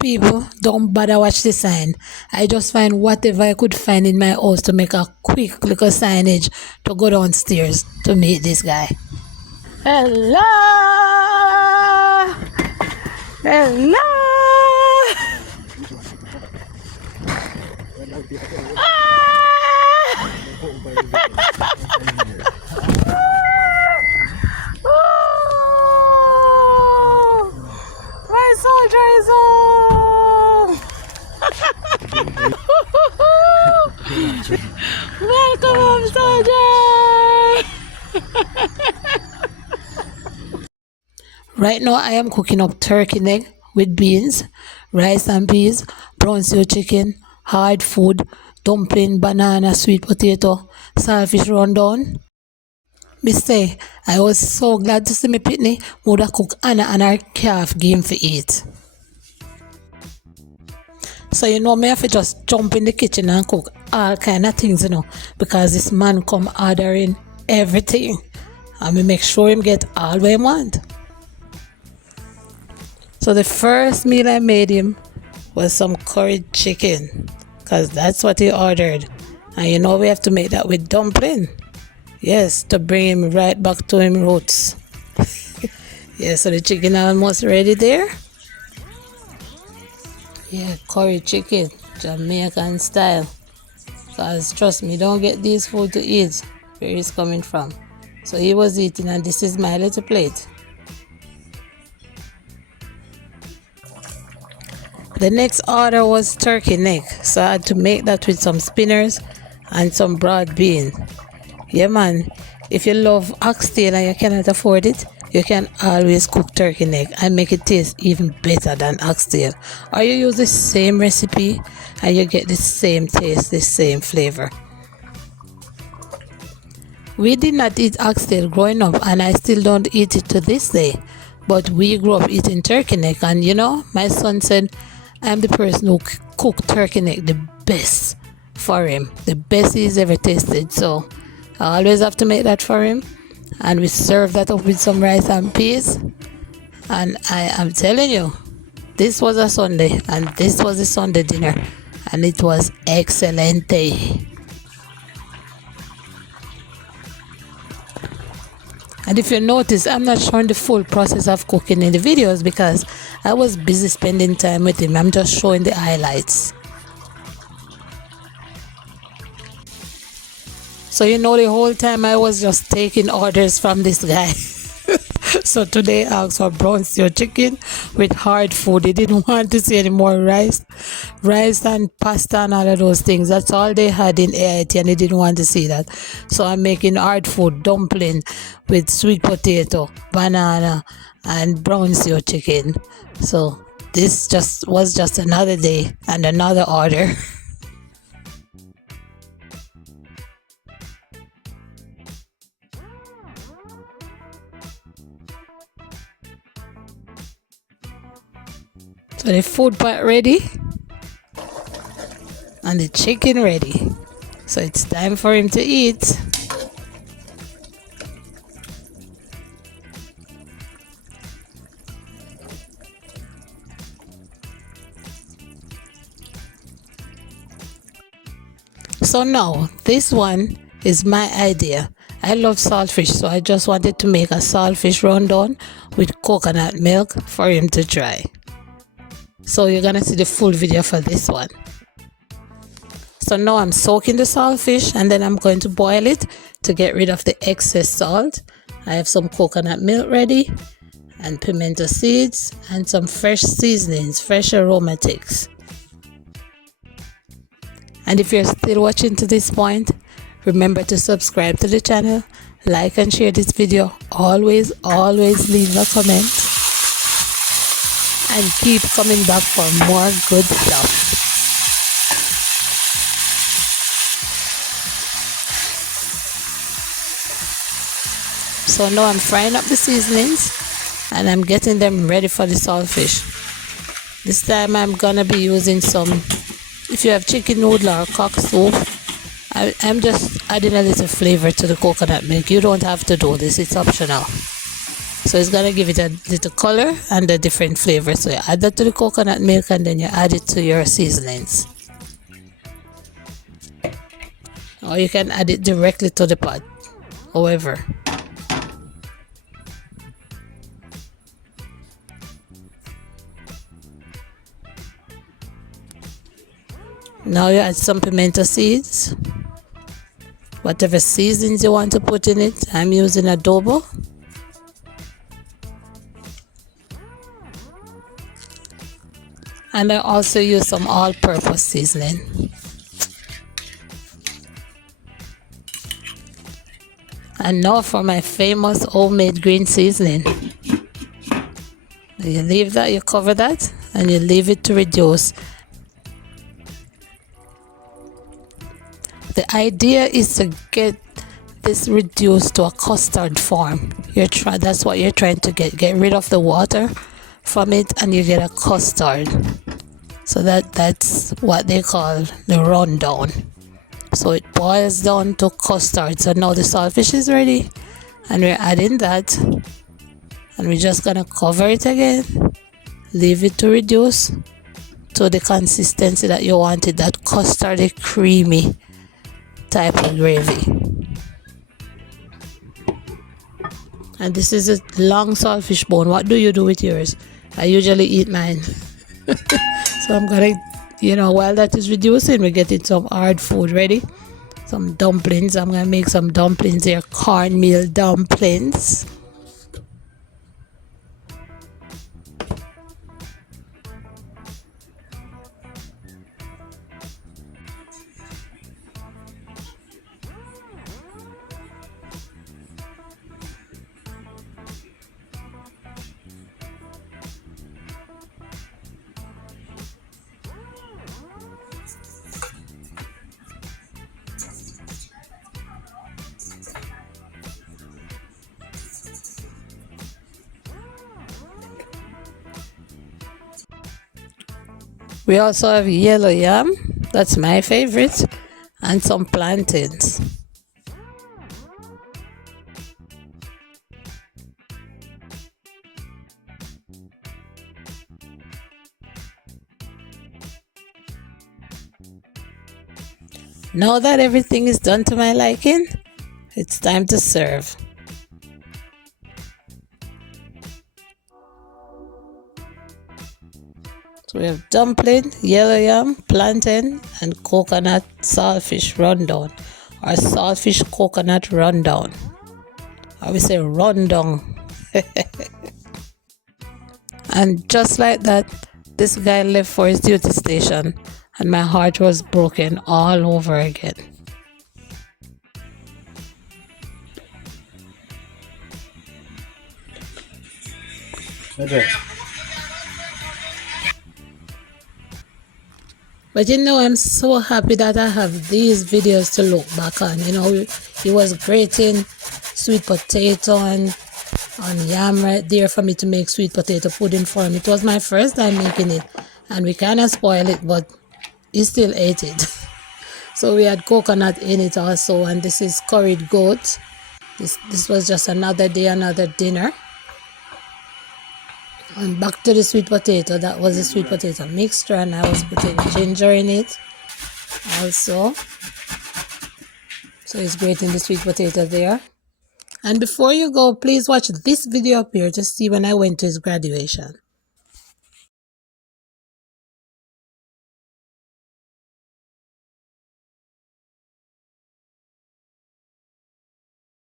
People, don't bother watch the sign. I just find whatever I could find in my house to make a quick little signage to go downstairs to meet this guy. Hello! Hello! Ah! Oh! My soldier is home! Welcome home, soldier! Right now I am cooking up turkey neck with beans, rice and peas, brown stew chicken, hard food, dumpling, banana, sweet potato, saltfish rundown. Me say, I was so glad to see me pitney would have cook Anna and her calf game for eat. So you know me have to just jump in the kitchen and cook all kind of things, you know, because this man come ordering everything. And me make sure him get all what he want. So the first meal I made him was some curried chicken, because that's what he ordered. And you know we have to make that with dumpling. Yes, to bring him right back to him roots. Yeah, so the chicken almost ready there. Yeah, curry chicken, Jamaican style. Because trust me, don't get this food to eat where it's coming from. So he was eating and this is my little plate. The next order was turkey neck. So I had to make that with some spinners and some broad bean. Yeah man, if you love oxtail and you cannot afford it, you can always cook turkey neck and make it taste even better than oxtail. Or you use the same recipe and you get the same taste, the same flavor. We did not eat oxtail growing up and I still don't eat it to this day. But we grew up eating turkey neck and you know, my son said I'm the person who cooked turkey neck the best for him. The best he's ever tasted. So I always have to make that for him. And we serve that up with some rice and peas. And I am telling you, this was a Sunday and this was a Sunday dinner. And it was excellent. And if you notice, I'm not showing the full process of cooking in the videos because I was busy spending time with him. I'm just showing the highlights. So you know the whole time I was just taking orders from this guy. So today I asked for brown stew chicken with hard food. He didn't want to see any more rice and pasta and all of those things. That's all they had in AIT and he didn't want to see that. So I'm making hard food, dumpling with sweet potato, banana and brown stew chicken. So this was just another day and another order. So the food pot ready and the chicken ready. So it's time for him to eat. So now this one is my idea. I love saltfish, so I just wanted to make a saltfish rundown with coconut milk for him to try. So you're gonna see the full video for this one. So now I'm soaking the saltfish and then I'm going to boil it to get rid of the excess salt. I have some coconut milk ready and pimento seeds and some fresh seasonings, fresh aromatics. And if you're still watching to this point, remember to subscribe to the channel, like and share this video. Always leave a comment. And keep coming back for more good stuff. So now I'm frying up the seasonings and I'm getting them ready for the saltfish. This time I'm gonna be using some, if you have chicken noodle or cock soup, I'm just adding a little flavor to the coconut milk. You don't have to do this, it's optional. So it's gonna give it a little color and a different flavor. So you add that to the coconut milk and then you add it to your seasonings. Or you can add it directly to the pot, however. Now you add some pimento seeds, whatever seasons you want to put in it. I'm using adobo. And I also use some all-purpose seasoning. And now for my famous homemade green seasoning. You leave that, you cover that, and you leave it to reduce. The idea is to get this reduced to a custard form. That's what you're trying to get. Get rid of the water from it and you get a custard. So that's what they call the rundown. So it boils down to custard. So now the saltfish is ready and we're adding that, and we're just gonna cover it again, leave it to reduce to the consistency that you wanted, that custardy creamy type of gravy. And this is a long saltfish bone. What do you do with yours? I usually eat mine. So I'm gonna, while that is reducing, we're getting some hard food ready. Some dumplings. I'm gonna make some dumplings here, cornmeal dumplings. We also have yellow yam, that's my favorite, and some plantains. Now that everything is done to my liking, it's time to serve. So we have dumpling, yellow yam, plantain, and coconut saltfish rundown, or saltfish coconut rundown. I would say rundown. And just like that, this guy left for his duty station, and my heart was broken all over again. Okay. But I'm so happy that I have these videos to look back on. He was grating sweet potato and yam right there for me to make sweet potato pudding for him. It was my first time making it, and we kind of spoiled it, but he still ate it. So we had coconut in it also, and this is curried goat. This was just another day, another dinner. And back to the sweet potato. That was the sweet potato mixture, and I was putting ginger in it also. So it's grating the sweet potato there. And before you go, please watch this video up here to see when I went to his graduation.